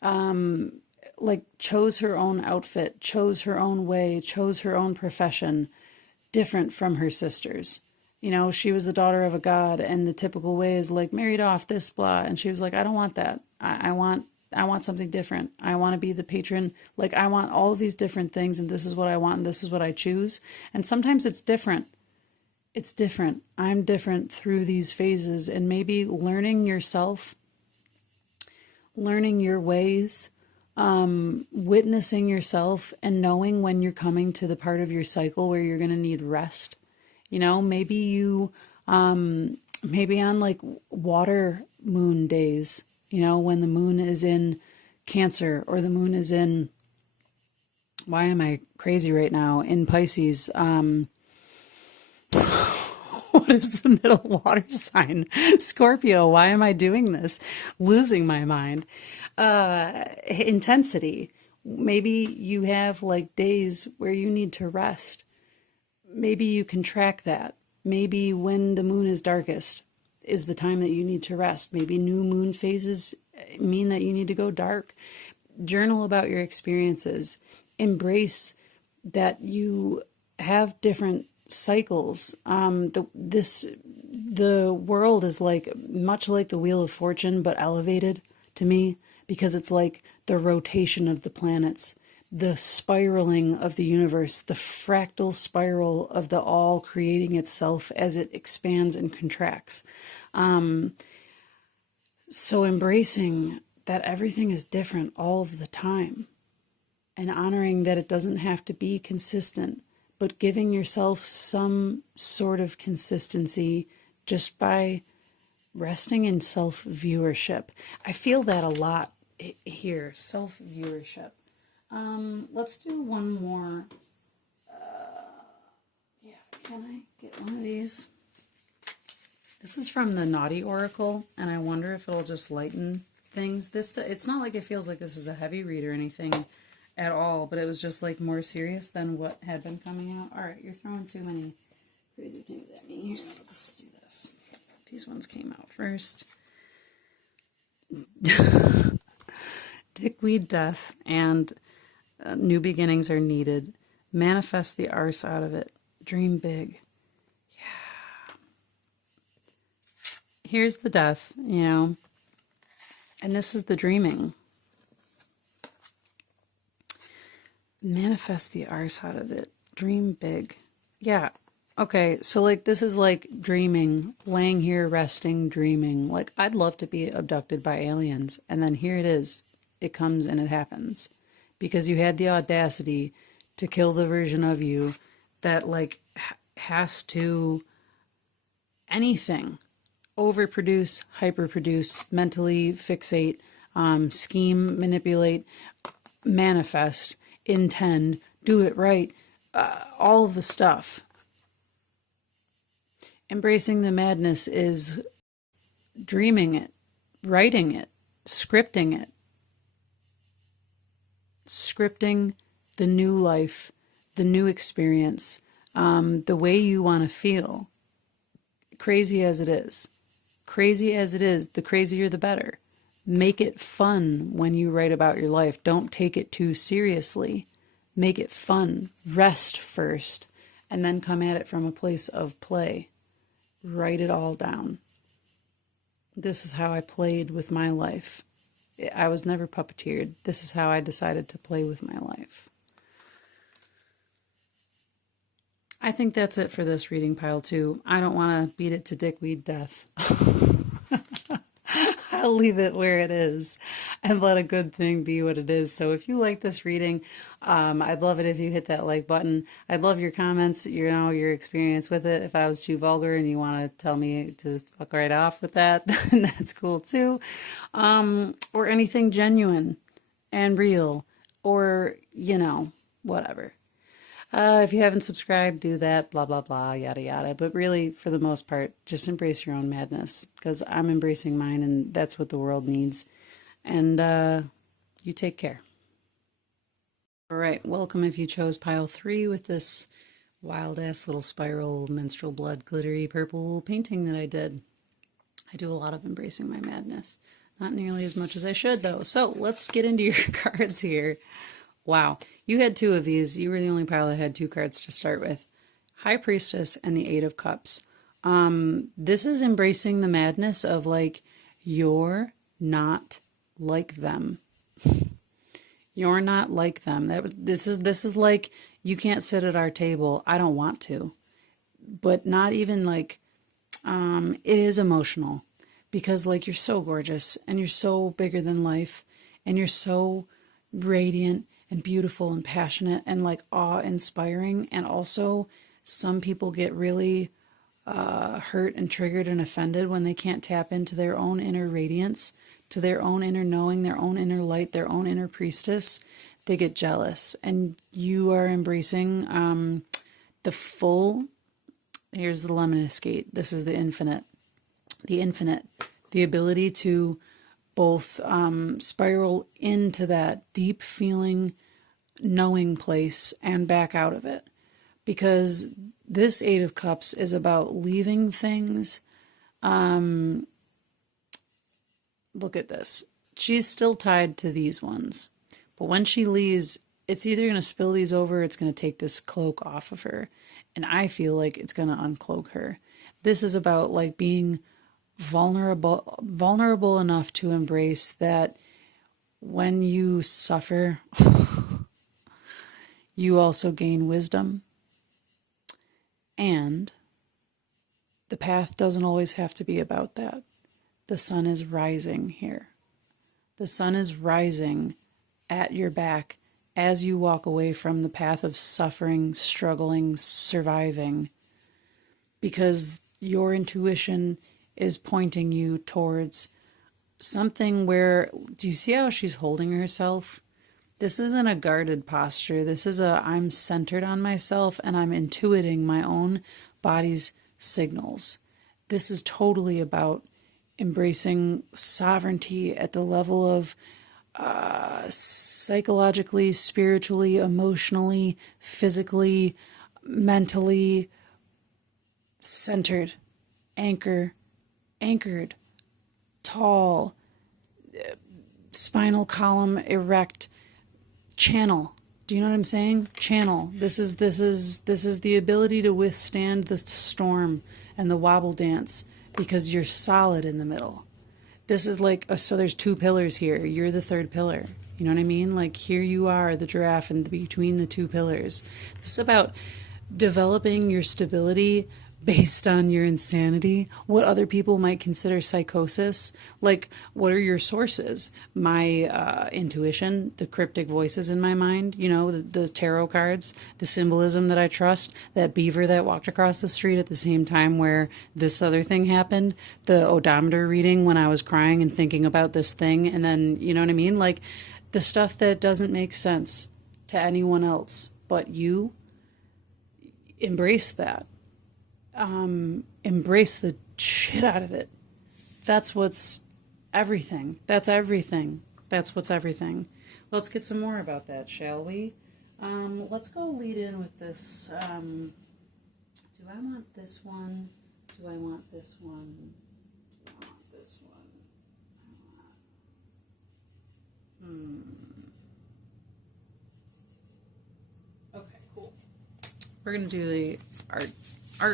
like chose her own outfit, chose her own way, chose her own profession, different from her sisters. You know, she was the daughter of a god, and the typical way is like married off, this blah, and she was like, I don't want that. I want something different. I want to be the patron. Like, I want all of these different things, and this is what I want, and this is what I choose. And sometimes it's different. It's different. I'm different through these phases, and maybe learning yourself, learning your ways, witnessing yourself, and knowing when you're coming to the part of your cycle where you're going to need rest. You know, maybe maybe on like water moon days, you know, when the moon is in Cancer, or the moon is in, why am I crazy right now, in Pisces. What is the middle water sign? Scorpio. Why am I doing this? Losing my mind. Intensity. Maybe you have like days where you need to rest. Maybe you can track that. Maybe when the moon is darkest is the time that you need to rest. Maybe new moon phases mean that you need to go dark. Journal about your experiences. Embrace that you have different cycles. The world is like much like the Wheel of Fortune, but elevated to me, because it's like the rotation of the planets, the spiraling of the universe, the fractal spiral of the all creating itself as it expands and contracts. So embracing that everything is different all of the time, and honoring that it doesn't have to be consistent, but giving yourself some sort of consistency just by resting in self-viewership. I feel that a lot here, self-viewership. Let's do one more. Yeah, can I get one of these? This is from the Naughty Oracle, and I wonder if it'll just lighten things. It's not like it feels like this is a heavy read or anything at all, but it was just like more serious than what had been coming out. All right, you're throwing too many crazy things at me. Let's do this. These ones came out first. Dickweed death and new beginnings are needed. Manifest the arse out of it. Dream big. Yeah. Here's the death, you know, and this is the dreaming. Manifest the arse out of it. Dream big. Yeah. Okay, so like this is like dreaming, laying here, resting, dreaming. Like, I'd love to be abducted by aliens, and then here it is. It comes and it happens. Because you had the audacity to kill the version of you that like has to anything. Overproduce, hyperproduce, mentally fixate, scheme, manipulate, manifest, intend, do it right, all of the stuff. Embracing the madness is dreaming it, writing it, scripting it. Scripting the new life, the new experience, the way you want to feel. Crazy as it is. Crazy as it is, the crazier the better. Make it fun when you write about your life. Don't take it too seriously. Make it fun. Rest first, and then come at it from a place of play. Write it all down. This is how I played with my life. I was never puppeteered. This is how I decided to play with my life. I think that's it for this reading pile too. I don't want to beat it to dickweed death. I'll leave it where it is and let a good thing be what it is. So if you like this reading, I'd love it if you hit that like button. I'd love your comments, you know, your experience with it. If I was too vulgar and you want to tell me to fuck right off with that, then that's cool too. Or anything genuine and real, or, you know, whatever. If you haven't subscribed, do that, blah, blah, blah, yada, yada. But really, for the most part, just embrace your own madness, because I'm embracing mine, and that's what the world needs. And you take care. All right, welcome if you chose pile 3 with this wild-ass little spiral menstrual blood glittery purple painting that I did. I do a lot of embracing my madness. Not nearly as much as I should, though. So let's get into your cards here. Wow. You had two of these. You were the only pile that had two cards to start with. High Priestess and the Eight of Cups. This is embracing the madness of, like, you're not like them. You're not like them. This is like, you can't sit at our table. I don't want to. But not even like, it is emotional because, like, you're so gorgeous and you're so bigger than life and you're so radiant and beautiful and passionate and, like, awe-inspiring. And also, some people get really hurt and triggered and offended when they can't tap into their own inner radiance, to their own inner knowing, their own inner light, their own inner priestess. They get jealous. And you are embracing the full. Here's the luminous gate. This is the infinite. The infinite. The ability to both spiral into that deep feeling, knowing place and back out of it. Because this Eight of Cups is about leaving things. Look at this. She's still tied to these ones. But when she leaves, it's either going to spill these over or it's going to take this cloak off of her. And I feel like it's going to uncloak her. This is about, like, being vulnerable enough to embrace that when you suffer, you also gain wisdom. And the path doesn't always have to be about that. The sun is rising here. The sun is rising at your back as you walk away from the path of suffering, struggling, surviving, because your intuition is pointing you towards something where, do you see how she's holding herself? This isn't a guarded posture. This is I'm centered on myself and I'm intuiting my own body's signals. This is totally about embracing sovereignty at the level of psychologically, spiritually, emotionally, physically, mentally centered, anchored, tall, spinal column erect, channel. Do you know what I'm saying? Channel. This is the ability to withstand the storm and the wobble dance because you're solid in the middle. This is like, so there's two pillars here. You're the third pillar. You know what I mean? Like, here you are, the giraffe, and between the two pillars. This is about developing your stability based on your insanity, what other people might consider psychosis. Like, what are your sources? My intuition, the cryptic voices in my mind, you know, the tarot cards, the symbolism that I trust, that beaver that walked across the street at the same time where this other thing happened, the odometer reading when I was crying and thinking about this thing, and then, you know what I mean? Like, the stuff that doesn't make sense to anyone else but you. Embrace that. Embrace the shit out of it. That's what's everything. That's everything. That's what's everything. Let's get some more about that, shall we? Let's go lead in with this. Do I want this one? Do I want this one? Do I want this one? Okay, cool. We're going to do the art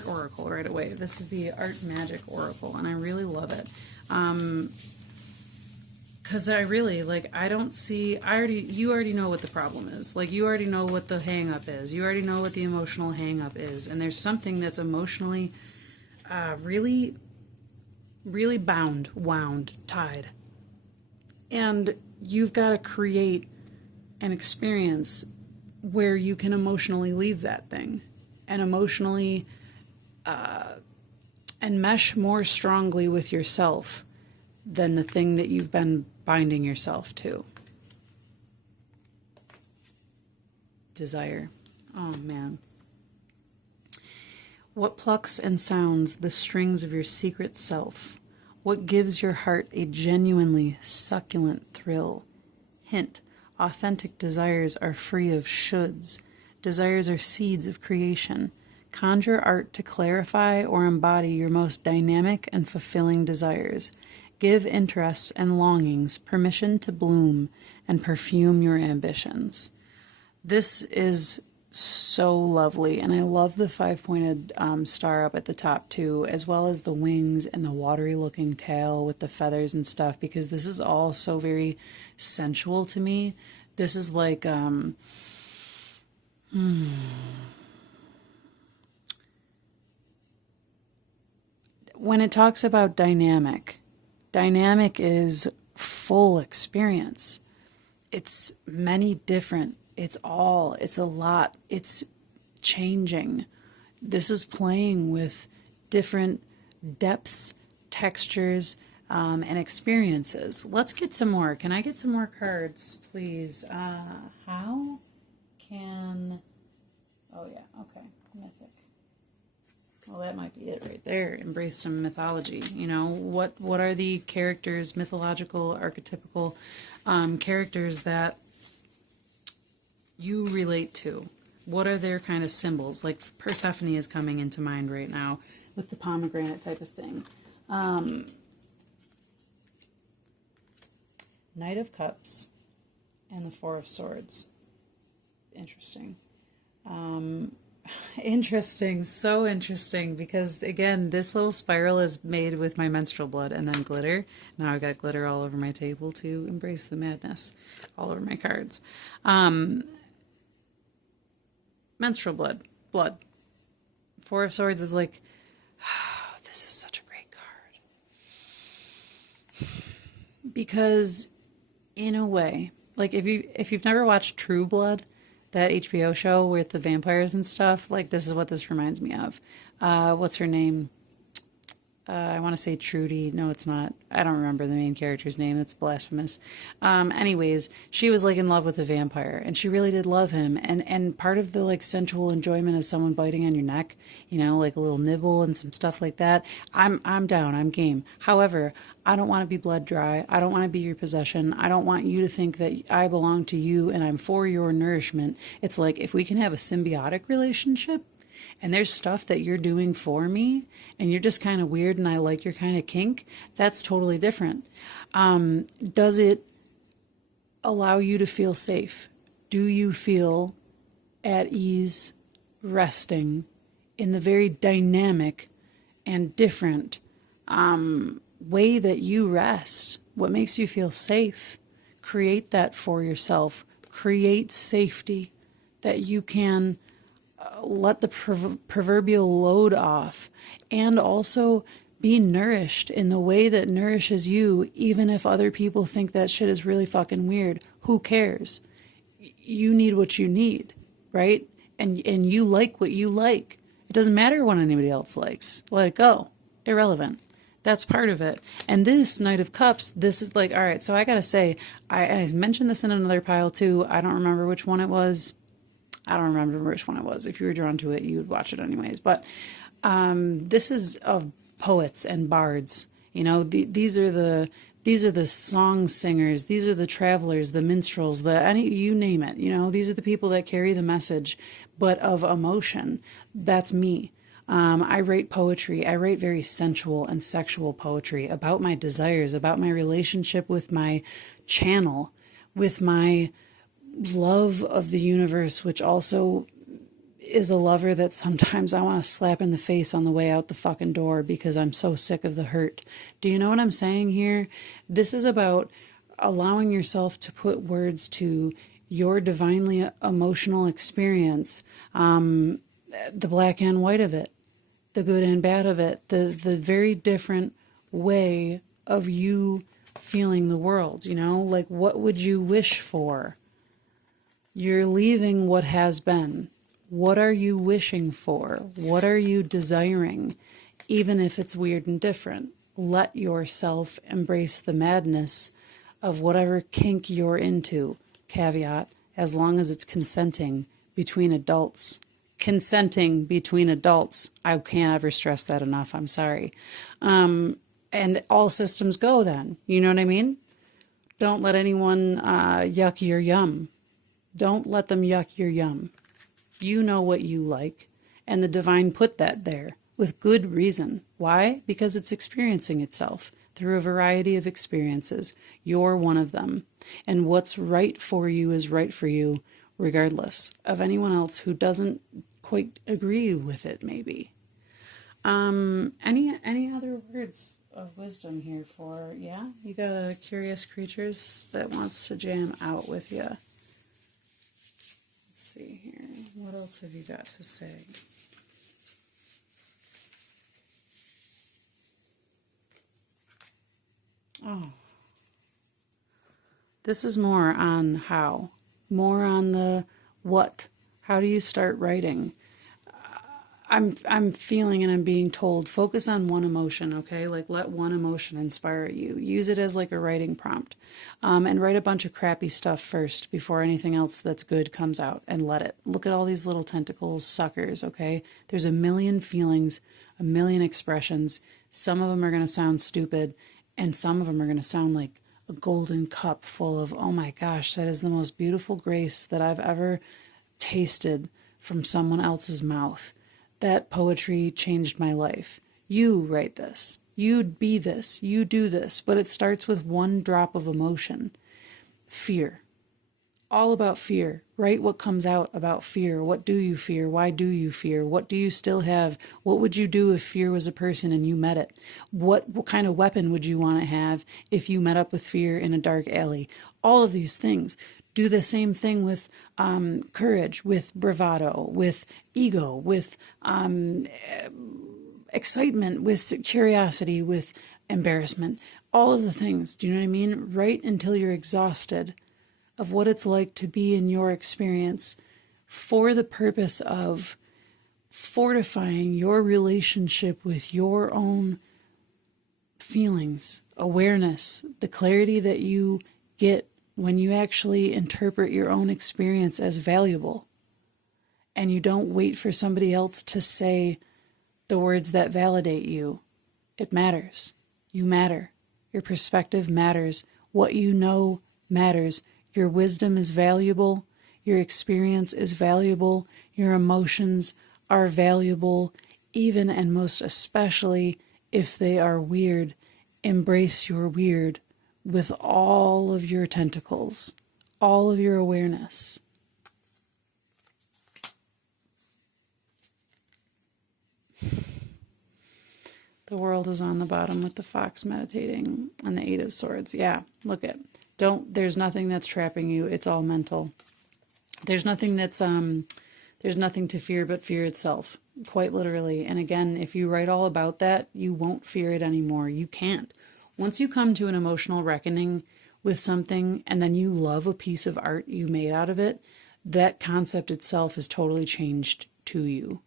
oracle right away. This is the Art Magic oracle, and I really love it. Because I really, like, I don't see, you already know what the problem is. Like, you already know what the hang-up is. You already know what the emotional hang-up is. And there's something that's emotionally really, really wound, tied. And you've got to create an experience where you can emotionally leave that thing and emotionally and mesh more strongly with yourself than the thing that you've been binding yourself to. Desire. Oh, man. What plucks and sounds the strings of your secret self? What gives your heart a genuinely succulent thrill? Hint, authentic desires are free of shoulds. Desires are seeds of creation. Conjure art to clarify or embody your most dynamic and fulfilling desires. Give interests and longings permission to bloom and perfume your ambitions. This is so lovely, and I love the five-pointed star up at the top too, as well as the wings and the watery looking tail with the feathers and stuff, because this is all so very sensual to me. This is like when it talks about dynamic is full experience. It's many different. It's a lot. It's changing. This is playing with different depths, textures, and experiences. Let's get some more. Can I get some more cards, please? How can... Oh, yeah. Okay. Mythic. Well, that might be it right there. Embrace some mythology. You know, what are the characters, mythological, archetypical characters that you relate to? What are their kind of symbols? Like Persephone is coming into mind right now with the pomegranate type of thing. Knight of Cups and the Four of Swords. Interesting. Interesting, so interesting, because again, this little spiral is made with my menstrual blood and then glitter. Now I've got glitter all over my table to embrace the madness, all over my cards. Menstrual blood. Four of Swords is like, oh, this is such a great card. Because in a way, like if you've never watched True Blood, that HBO show with the vampires and stuff, like this is what this reminds me of. What's her name? I want to say Trudy. No, it's not. I don't remember the main character's name. That's blasphemous. Anyways, she was like in love with a vampire, and she really did love him. And part of the like sensual enjoyment of someone biting on your neck, you know, like a little nibble and some stuff like that. I'm down. I'm game. However, I don't want to be blood dry. I don't want to be your possession. I don't want you to think that I belong to you and I'm for your nourishment. It's like if we can have a symbiotic relationship, and there's stuff that you're doing for me, and you're just kind of weird and I like your kind of kink, that's totally different. Does it allow you to feel safe? Do you feel at ease, resting in the very dynamic and different way that you rest? What makes you feel safe? Create that for yourself. Create safety that you can let the proverbial load off, and also be nourished in the way that nourishes you, even if other people think that shit is really fucking weird. Who cares? You need what you need, right? And you like what you like. It doesn't matter what anybody else likes. Let it go. Irrelevant. That's part of it. And this Knight of Cups, this is like, all right, so I gotta say, I mentioned this in another pile too. I don't remember which one it was. I don't remember which one it was. If you were drawn to it, you would watch it anyways. But this is of poets and bards. You know, these are the song singers. These are the travelers, the minstrels, you name it. You know, these are the people that carry the message, but of emotion. That's me. I write poetry. I write very sensual and sexual poetry about my desires, about my relationship with my channel, with my love of the universe, which also is a lover that sometimes I want to slap in the face on the way out the fucking door because I'm so sick of the hurt. Do you know what I'm saying here? This is about allowing yourself to put words to your divinely emotional experience, the black and white of it, the good and bad of it, the very different way of you feeling the world, you know? Like, what would you wish for? You're leaving what has been. What are you wishing for? What are you desiring? Even if it's weird and different, let yourself embrace the madness of whatever kink you're into. Caveat, as long as it's consenting between adults. Consenting between adults. I can't ever stress that enough. I'm sorry. And all systems go then. You know what I mean? Don't let anyone yuck your yum. Don't let them yuck your yum. You know what you like, and the divine put that there with good reason. Why? Because it's experiencing itself. through a variety of experiences. You're one of them. And what's right for you is right for you, regardless of anyone else who doesn't quite agree with it, maybe. Any other words of wisdom here for, yeah? You got a curious creatures that wants to jam out with you. Let's see here. What else have you got to say? Oh. This is more on how. More on the what. How do you start writing? I'm feeling and I'm being told, focus on one emotion, okay? Like, let one emotion inspire you. Use it as like a writing prompt. And write a bunch of crappy stuff first before anything else that's good comes out, and let it. Look at all these little tentacles, suckers, okay? There's a million feelings, a million expressions. Some of them are going to sound stupid, and some of them are going to sound like a golden cup full of, oh my gosh, that is the most beautiful grace that I've ever tasted from someone else's mouth. That poetry changed my life. You write this. You'd be this. You do this. But it starts with one drop of emotion. Fear. All about fear. Write what comes out about fear. What do you fear? Why do you fear? What do you still have? What would you do if fear was a person and you met it? What kind of weapon would you want to have if you met up with fear in a dark alley? All of these things. Do the same thing with courage, with bravado, with ego, with excitement, with curiosity, with embarrassment. All of the things. Do you know what I mean? Write until you're exhausted of what it's like to be in your experience, for the purpose of fortifying your relationship with your own feelings, awareness, the clarity that you get when you actually interpret your own experience as valuable, and you don't wait for somebody else to say the words that validate you. It matters. You matter. Your perspective matters. What you know matters. Your wisdom is valuable. Your experience is valuable. Your emotions are valuable, even and most especially if they are weird. Embrace your weird with all of your tentacles, all of your awareness. The world is on the bottom with the fox meditating and the 8 of Swords. Yeah, look at. There's nothing that's trapping you. It's all mental. There's nothing there's nothing to fear but fear itself, quite literally. And again, if you write all about that, you won't fear it anymore. You can't. Once you come to an emotional reckoning with something and then you love a piece of art you made out of it, that concept itself is totally changed to you.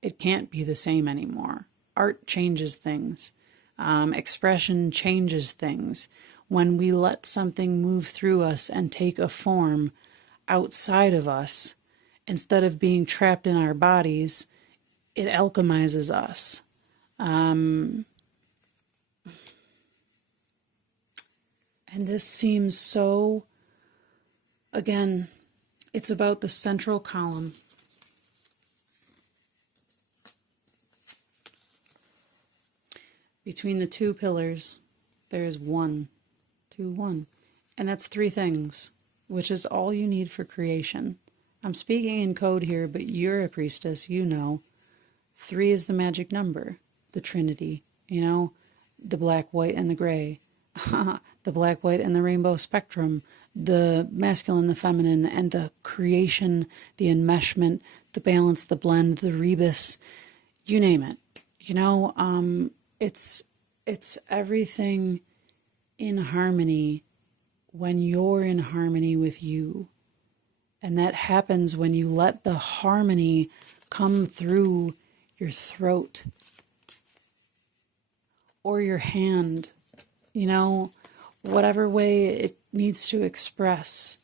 It can't be the same anymore. Art changes things. Expression changes things. When we let something move through us and take a form outside of us, instead of being trapped in our bodies, it alchemizes us. And this seems so, again, it's about the central column. Between the two pillars, there is one. And that's 3 things, which is all you need for creation. I'm speaking in code here, but you're a priestess, you know. 3 is the magic number, the Trinity, you know, the black, white, and the gray, the black, white, and the rainbow spectrum, the masculine, the feminine, and the creation, the enmeshment, the balance, the blend, the rebus, you name it. You know, it's everything in harmony when you're in harmony with you. And that happens when you let the harmony come through your throat or your hand, you know, whatever way it needs to express.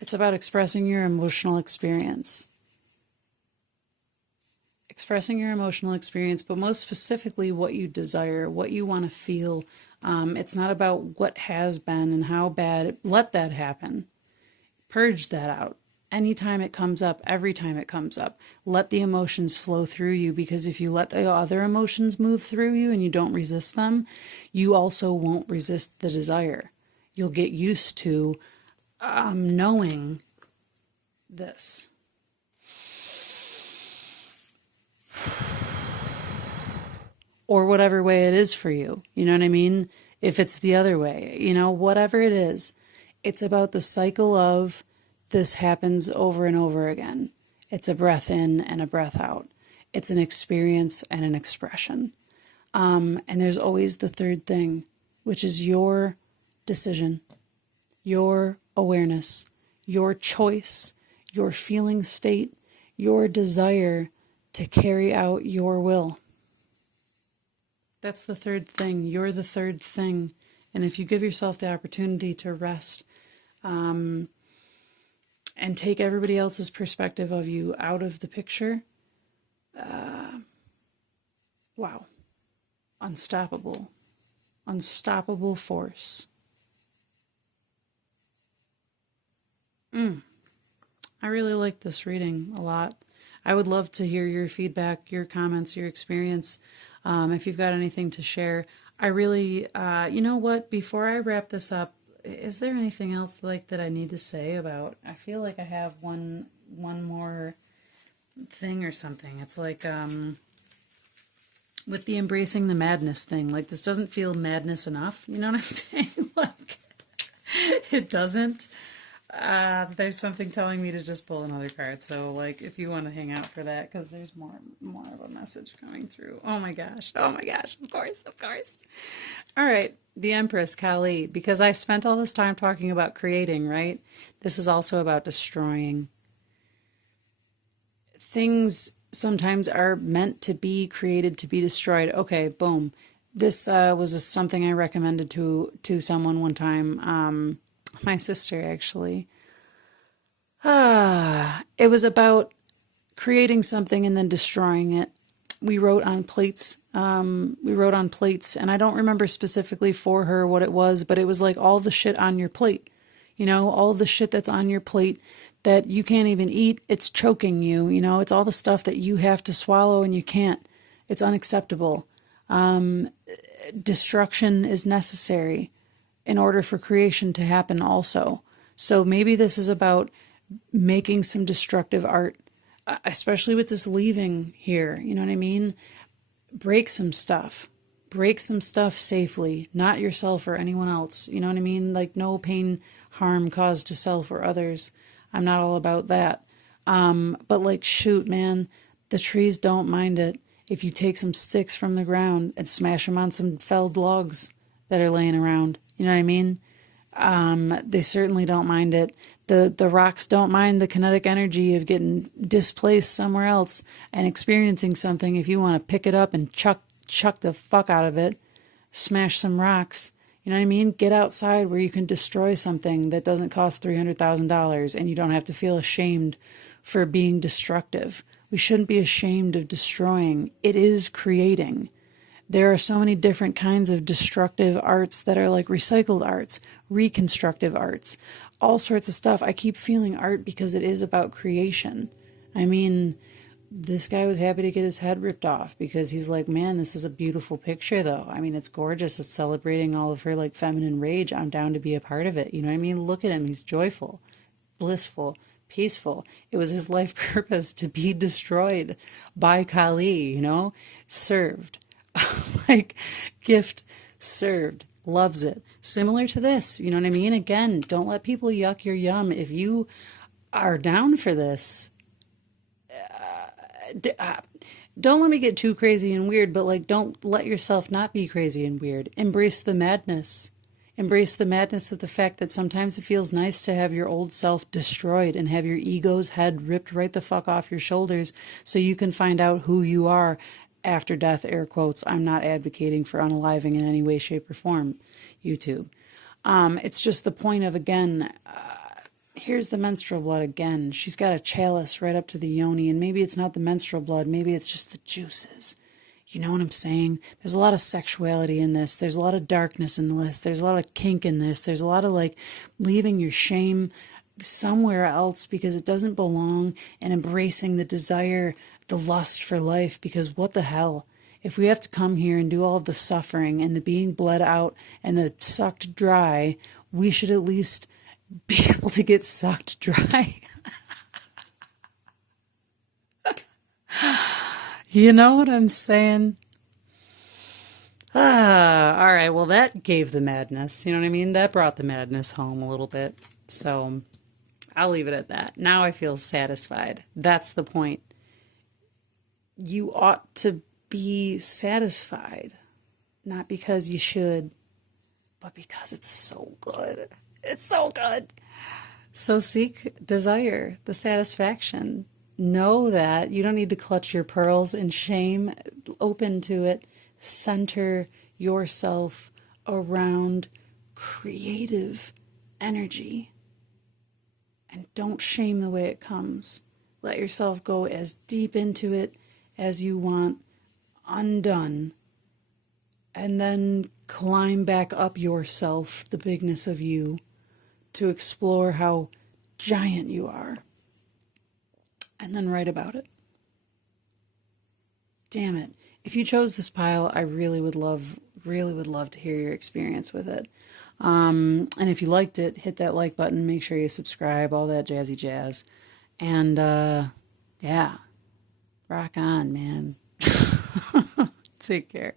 It's about expressing your emotional experience. Expressing your emotional experience, but most specifically what you desire, what you want to feel. It's not about what has been and how bad. Let that happen. Purge that out. Anytime it comes up, every time it comes up, let the emotions flow through you, because if you let the other emotions move through you and you don't resist them, you also won't resist the desire. You'll get used to knowing this. Or whatever way it is for you. You know what I mean? If it's the other way, whatever it is, it's about the cycle of this happens over and over again. It's a breath in and a breath out. It's an experience and an expression. And there's always the third thing, which is your decision, your awareness, your choice, your feeling state, your desire to carry out your will. That's the third thing. You're the third thing. And if you give yourself the opportunity to rest and take everybody else's perspective of you out of the picture, wow. Unstoppable. Unstoppable force. I really like this reading a lot. I would love to hear your feedback, your comments, your experience. If you've got anything to share. I really, you know what, before I wrap this up, is there anything else like that I need to say about, I feel like I have one more thing or something. It's like, with the embracing the madness thing, like this doesn't feel madness enough. You know what I'm saying? Like, it doesn't. There's something telling me to just pull another card. So, like, if you want to hang out for that, because there's more of a message coming through. Oh my gosh. Of course. All right. The Empress, Kali. Because I spent all this time talking about creating, right? This is also about destroying. Things sometimes are meant to be created to be destroyed. Okay, boom. This was something I recommended to someone one time. My sister, actually. It was about creating something and then destroying it. We wrote on plates. And I don't remember specifically for her what it was, but it was like all the shit on your plate. All the shit that's on your plate that you can't even eat. It's choking you. It's all the stuff that you have to swallow and you can't. It's unacceptable. Destruction is necessary in order for creation to happen also. So maybe this is about making some destructive art, especially with this leaving here. You know what I mean? Break some stuff. Break some stuff safely, not yourself or anyone else. You know what I mean? Like no pain, harm caused to self or others. I'm not all about that. But like, shoot, man, the trees don't mind it if you take some sticks from the ground and smash them on some felled logs that are laying around. You know what I mean? They certainly don't mind it. The rocks don't mind the kinetic energy of getting displaced somewhere else and experiencing something. If you want to pick it up and chuck the fuck out of it, smash some rocks. You know what I mean? Get outside where you can destroy something that doesn't cost $300,000 and you don't have to feel ashamed for being destructive. We shouldn't be ashamed of destroying. It is creating. There are so many different kinds of destructive arts that are like recycled arts, reconstructive arts, all sorts of stuff. I keep feeling art because it is about creation. I mean, this guy was happy to get his head ripped off because he's like, man, this is a beautiful picture though. I mean, it's gorgeous. It's celebrating all of her like feminine rage. I'm down to be a part of it. You know what I mean? Look at him. He's joyful, blissful, peaceful. It was his life purpose to be destroyed by Kali, served. Like, gift served, loves it. Similar to this, you know what I mean? Again, don't let people yuck your yum. If you are down for this, don't let me get too crazy and weird, but like, don't let yourself not be crazy and weird. Embrace the madness. Embrace the madness of the fact that sometimes it feels nice to have your old self destroyed and have your ego's head ripped right the fuck off your shoulders so you can find out who you are after death, air quotes. I'm not advocating for unaliving in any way, shape, or form, YouTube. It's just the point of, again, here's the menstrual blood again. She's got a chalice right up to the yoni, and maybe it's not the menstrual blood. Maybe it's just the juices. You know what I'm saying? There's a lot of sexuality in this. There's a lot of darkness in this. There's a lot of kink in this. There's a lot of like leaving your shame somewhere else because it doesn't belong, and embracing the desire, the lust for life, because what the hell? If we have to come here and do all of the suffering and the being bled out and the sucked dry, we should at least be able to get sucked dry. You know what I'm saying? All right. Well, that gave the madness. You know what I mean? That brought the madness home a little bit. So I'll leave it at that. Now I feel satisfied. That's the point. You ought to be satisfied, not because you should, but because it's so good. It's so good. So seek desire, the satisfaction. Know that you don't need to clutch your pearls in shame. Open to it. Center yourself around creative energy. And don't shame the way it comes. Let yourself go as deep into it as you want, undone. And then climb back up yourself, the bigness of you, to explore how giant you are. And then write about it. Damn it. If you chose this pile, I really would love to hear your experience with it. And if you liked it, hit that like button, make sure you subscribe, all that jazzy jazz. And yeah, rock on, man. Take care.